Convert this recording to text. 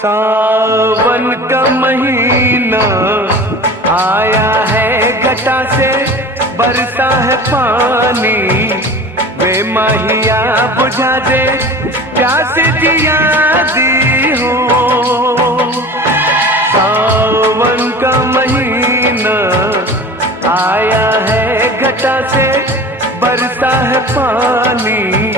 सावन का महीना आया है, घटा से बरसा है पानी। वे माहिया बुझा दे प्यास जिया दी हो। सावन का महीना आया है, घटा से बरसा है पानी।